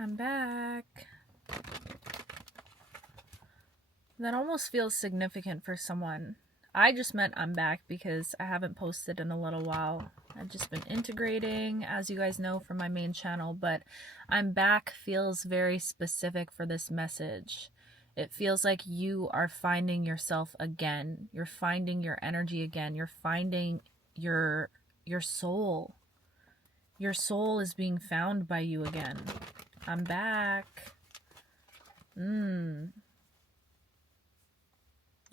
I'm back. That almost feels significant for someone. I just meant I'm back because I haven't posted in a little while. I've just been integrating, as you guys know, from my main channel, but I'm back feels very specific for this message. It feels like you are finding yourself again. You're finding your energy again. You're finding your soul. Your soul is being found by you again. I'm back.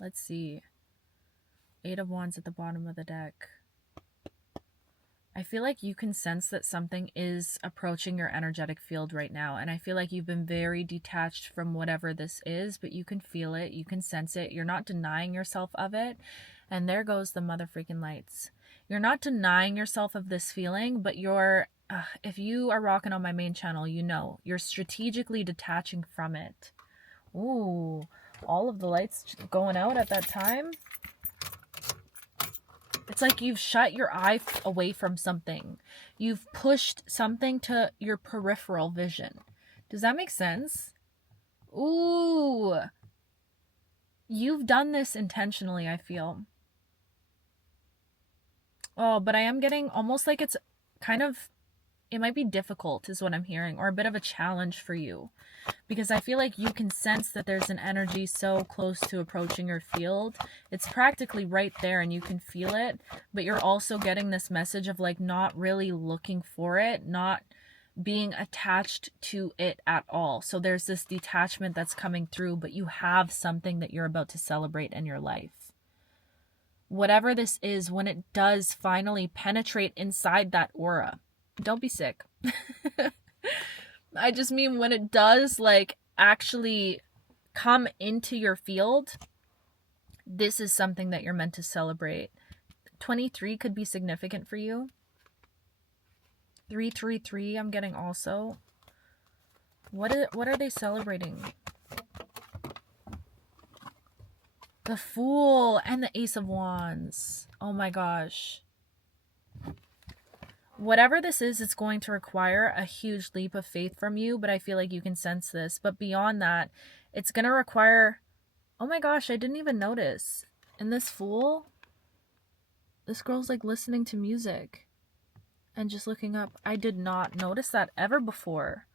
Let's see. 8 of Wands at the bottom of the deck. I feel like you can sense that something is approaching your energetic field right now. And I feel like you've been very detached from whatever this is, but you can feel it. You can sense it. You're not denying yourself of it. And there goes the mother freaking lights. You're not denying yourself of this feeling, but you're, if you are rocking on my main channel, you know, you're strategically detaching from it. Ooh, all of the lights going out at that time. It's like you've shut your eye away from something. You've pushed something to your peripheral vision. Does that make sense? Ooh. You've done this intentionally, I feel. Oh, but I am getting almost like it's kind of, it might be difficult is what I'm hearing, or a bit of a challenge for you. Because I feel like you can sense that there's an energy so close to approaching your field. It's practically right there and you can feel it, but you're also getting this message of like not really looking for it, not being attached to it at all. So there's this detachment that's coming through, but you have something that you're about to celebrate in your life. Whatever this is, when it does finally penetrate inside that aura, don't be sick. I just mean when it does like actually come into your field, this is something that you're meant to celebrate. 23 could be significant for you. 333 I'm getting also. What are they celebrating? The Fool and the Ace of Wands. Oh my gosh. Whatever this is, it's going to require a huge leap of faith from you, but I feel like you can sense this. But beyond that, it's going to require... Oh my gosh, I didn't even notice. In this Fool, this girl's like listening to music and just looking up. I did not notice that ever before.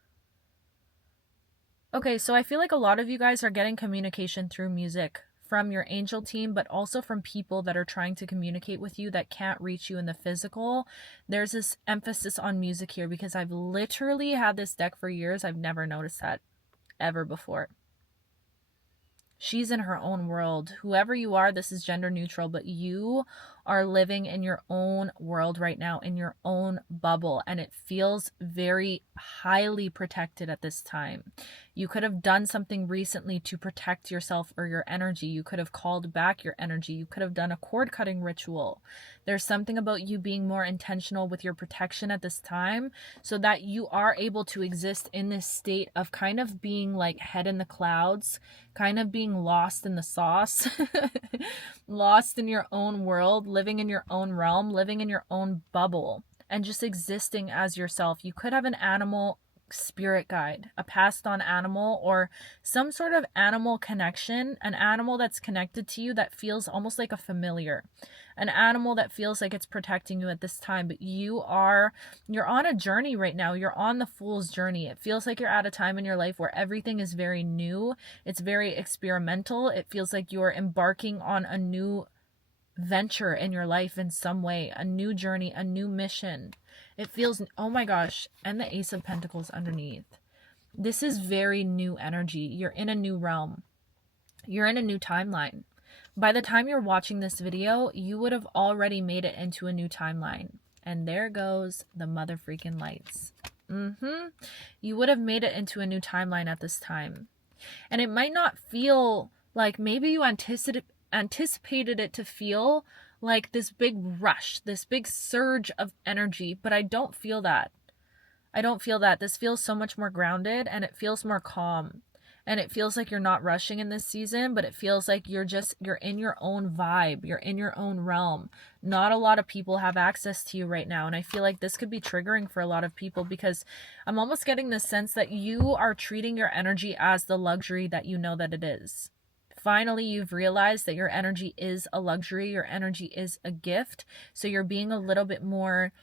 Okay, so I feel like a lot of you guys are getting communication through music from your angel team, but also from people that are trying to communicate with you that can't reach you in the physical. There's this emphasis on music here because I've literally had this deck for years. I've never noticed that ever before. She's in her own world. Whoever you are, this is gender neutral, but you are living in your own world right now, in your own bubble, and it feels very highly protected at this time. You could have done something recently to protect yourself or your energy. You could have called back your energy. You could have done a cord cutting ritual. There's something about you being more intentional with your protection at this time so that you are able to exist in this state of kind of being like head in the clouds, kind of being lost in the sauce, lost in your own world, living in your own realm, living in your own bubble, and just existing as yourself. You could have an animal spirit guide, a passed on animal, or some sort of animal connection, an animal that's connected to you that feels almost like a familiar, an animal that feels like it's protecting you at this time. But you're on a journey right now. You're on the Fool's journey. It feels like you're at a time in your life where everything is very new. It's very experimental. It feels like you're embarking on a new venture in your life in some way, a new journey, a new mission. It feels, oh my gosh, and the Ace of Pentacles underneath. This is very new energy. You're in a new realm. You're in a new timeline. By the time you're watching this video, you would have already made it into a new timeline. And there goes the mother freaking lights. You would have made it into a new timeline at this time. And it might not feel like, maybe you anticipated it to feel like this big rush, this big surge of energy, but I don't feel that. I don't feel that. This feels so much more grounded and it feels more calm. And it feels like you're not rushing in this season, but it feels like you're in your own vibe, you're in your own realm. Not a lot of people have access to you right now, and I feel like this could be triggering for a lot of people, because I'm almost getting the sense that you are treating your energy as the luxury that you know that it is. Finally, you've realized that your energy is a luxury, your energy is a gift, so you're being a little bit more,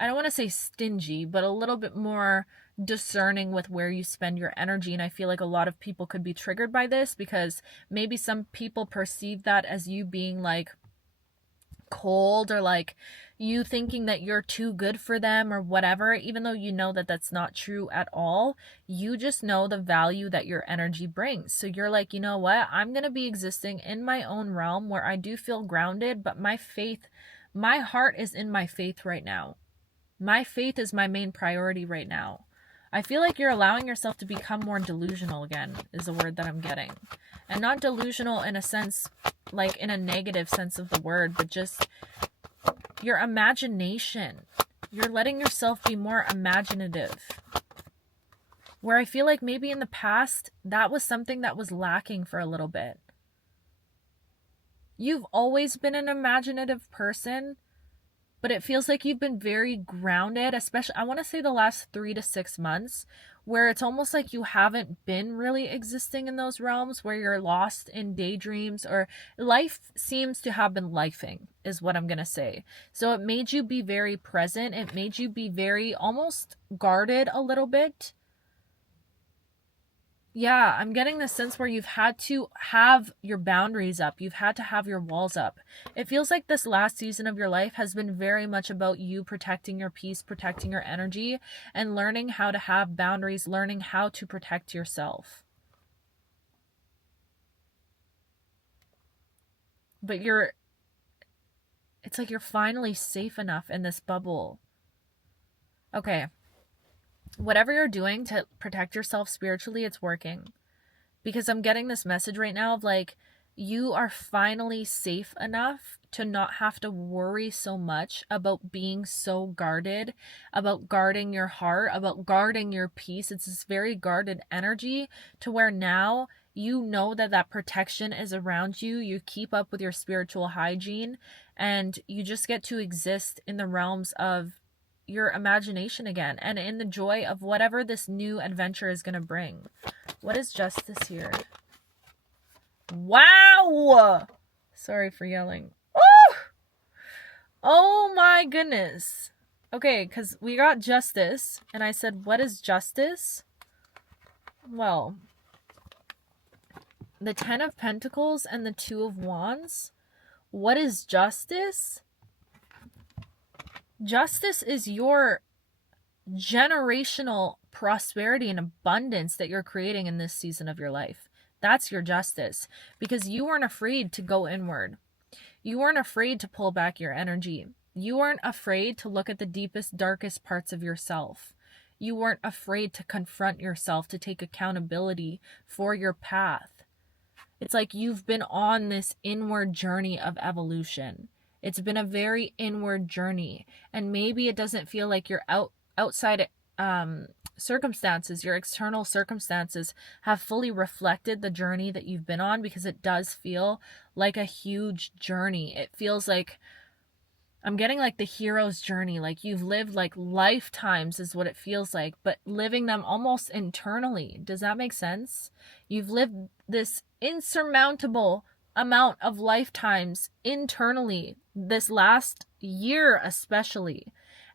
I don't want to say stingy, but a little bit more discerning with where you spend your energy. And I feel like a lot of people could be triggered by this, because maybe some people perceive that as you being like cold, or like you thinking that you're too good for them or whatever, even though you know that that's not true at all. You just know the value that your energy brings. So you're like, you know what? I'm going to be existing in my own realm where I do feel grounded, but my heart is in my faith right now. My faith is my main priority right now. I feel like you're allowing yourself to become more delusional again, is the word that I'm getting. And not delusional in a sense, like in a negative sense of the word, but just your imagination. You're letting yourself be more imaginative. Where I feel like maybe in the past, that was something that was lacking for a little bit. You've always been an imaginative person, but it feels like you've been very grounded, especially, I want to say the last 3 to 6 months, where it's almost like you haven't been really existing in those realms, where you're lost in daydreams, or life seems to have been lifing, is what I'm going to say. So it made you be very present. It made you be very almost guarded a little bit. Yeah, I'm getting the sense where you've had to have your boundaries up. You've had to have your walls up. It feels like this last season of your life has been very much about you protecting your peace, protecting your energy, and learning how to have boundaries, learning how to protect yourself. But it's like you're finally safe enough in this bubble. Okay. Whatever you're doing to protect yourself spiritually, it's working. Because I'm getting this message right now of like, you are finally safe enough to not have to worry so much about being so guarded, about guarding your heart, about guarding your peace. It's this very guarded energy, to where now you know that that protection is around you. You keep up with your spiritual hygiene, and you just get to exist in the realms of your imagination again, and in the joy of whatever this new adventure is going to bring. What is justice here? Wow! Sorry for yelling. Oh my goodness. Okay, because we got justice, and I said, what is justice? Well, the 10 of Pentacles and the 2 of Wands. What is justice? Justice is your generational prosperity and abundance that you're creating in this season of your life. That's your justice, because you weren't afraid to go inward. You weren't afraid to pull back your energy. You weren't afraid to look at the deepest, darkest parts of yourself. You weren't afraid to confront yourself, to take accountability for your path. It's like you've been on this inward journey of evolution. It's been a very inward journey, and maybe it doesn't feel like your outside circumstances, your external circumstances have fully reflected the journey that you've been on, because it does feel like a huge journey. It feels like, I'm getting like the hero's journey, like you've lived like lifetimes is what it feels like, but living them almost internally. Does that make sense? You've lived this insurmountable amount of lifetimes internally, this last year especially.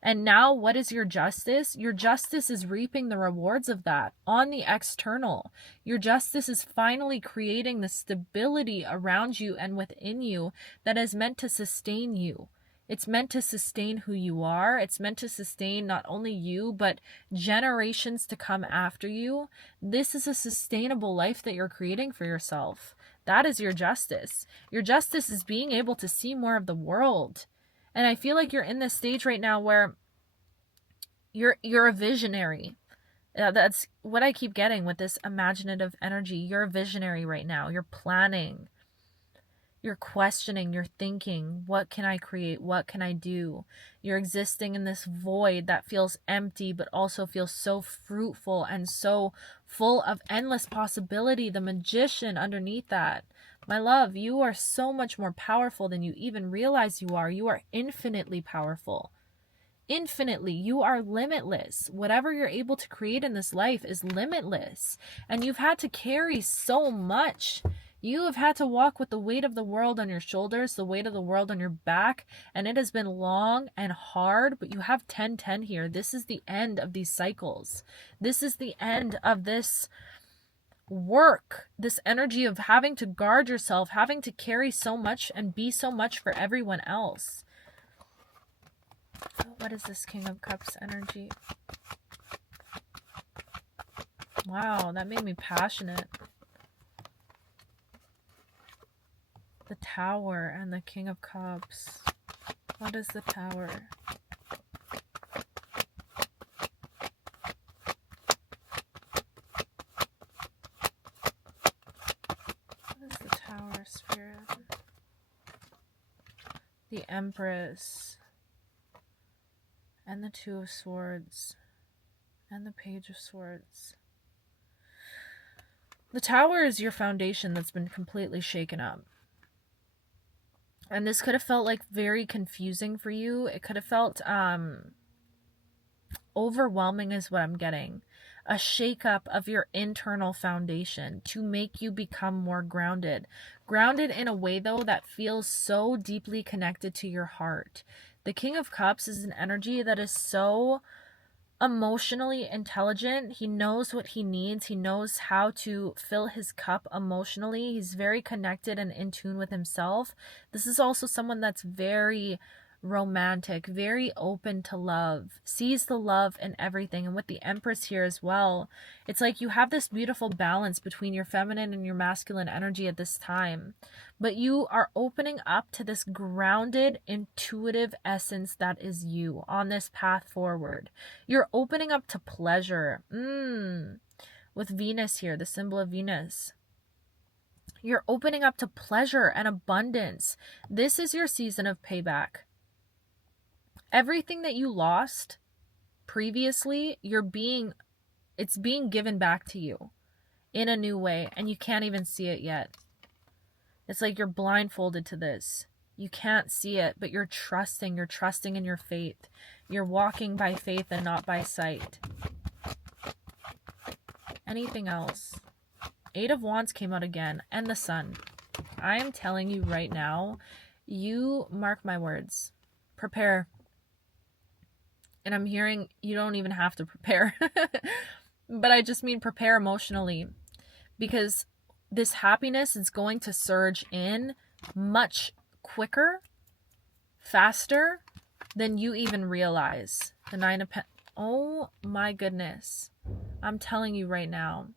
And now what is your justice? Your justice is reaping the rewards of that on the external. Your justice is finally creating the stability around you and within you that is meant to sustain you. It's meant to sustain who you are. It's meant to sustain not only you, but generations to come after you. This is a sustainable life that you're creating for yourself. That is your justice. Your justice is being able to see more of the world. And I feel like you're in this stage right now where you're a visionary. That's what I keep getting with this imaginative energy. You're a visionary right now. You're planning. You're questioning, you're thinking, what can I create? What can I do? You're existing in this void that feels empty, but also feels so fruitful and so full of endless possibility. The magician underneath that. My love, you are so much more powerful than you even realize you are. You are infinitely powerful. Infinitely. You are limitless. Whatever you're able to create in this life is limitless. And you've had to carry so much. You have had to walk with the weight of the world on your shoulders, the weight of the world on your back, and it has been long and hard, but you have 10-10 here. This is the end of these cycles. This is the end of this work, this energy of having to guard yourself, having to carry so much and be so much for everyone else. What is this King of Cups energy? Wow, that made me passionate. The Tower and the King of Cups. What is the Tower? What is the Tower, Spirit? The Empress. And the Two of Swords. And the Page of Swords. The Tower is your foundation that's been completely shaken up. And this could have felt like very confusing for you. It could have felt overwhelming is what I'm getting. A shakeup of your internal foundation to make you become more grounded. Grounded in a way, though, that feels so deeply connected to your heart. The King of Cups is an energy that is so emotionally intelligent. He knows what he needs. He knows how to fill his cup emotionally. He's very connected and in tune with himself. This is also someone that's very romantic, very open to love, sees the love in everything. And with the Empress here as well, it's like you have this beautiful balance between your feminine and your masculine energy at this time. But you are opening up to this grounded, intuitive essence that is you on this path forward. You're opening up to pleasure. With Venus here, the symbol of Venus. You're opening up to pleasure and abundance. This is your season of payback. Everything that you lost previously, it's being given back to you in a new way, and you can't even see it yet. It's like you're blindfolded to this. You can't see it, but you're trusting in your faith. You're walking by faith and not by sight. Anything else? Eight of Wands came out again, and the Sun. I am telling you right now, you mark my words. Prepare. And I'm hearing you don't even have to prepare. But I just mean prepare emotionally. Because this happiness is going to surge in much quicker, faster than you even realize. The Nine of Pentacles. Oh my goodness. I'm telling you right now,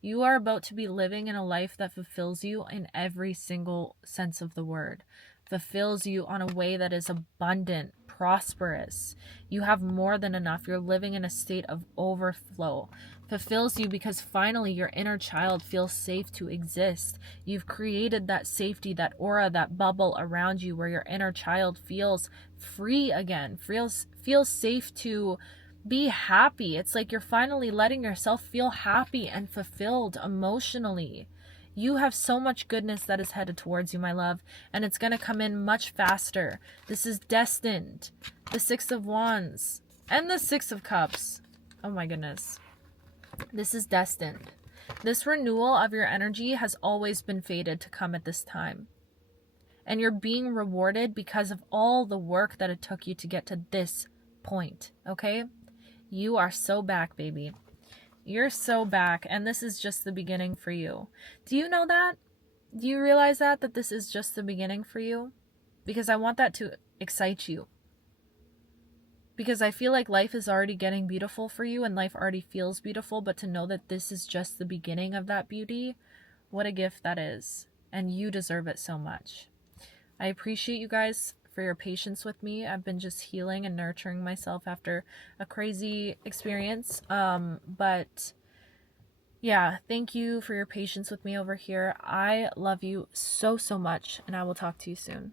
you are about to be living in a life that fulfills you in every single sense of the word. Fulfills you on a way that is abundant, prosperous. You have more than enough. You're living in a state of overflow. Fulfills you because finally your inner child feels safe to exist. You've created that safety, that aura, that bubble around you where your inner child feels free again, feels safe to be happy. It's like you're finally letting yourself feel happy and fulfilled emotionally. You have so much goodness that is headed towards you, my love, and it's going to come in much faster. This is destined. The Six of Wands and the Six of Cups. Oh my goodness. This is destined. This renewal of your energy has always been fated to come at this time. And you're being rewarded because of all the work that it took you to get to this point, okay? You are so back, baby. You're so back, and this is just the beginning for you. Do you know that? Do you realize that this is just the beginning for you? Because I want that to excite you. Because I feel like life is already getting beautiful for you, and life already feels beautiful, but to know that this is just the beginning of that beauty, what a gift that is. And you deserve it so much. I appreciate you guys for your patience with me. I've been just healing and nurturing myself after a crazy experience. But Yeah, thank you for your patience with me over here. I love you so, so much, and I will talk to you soon.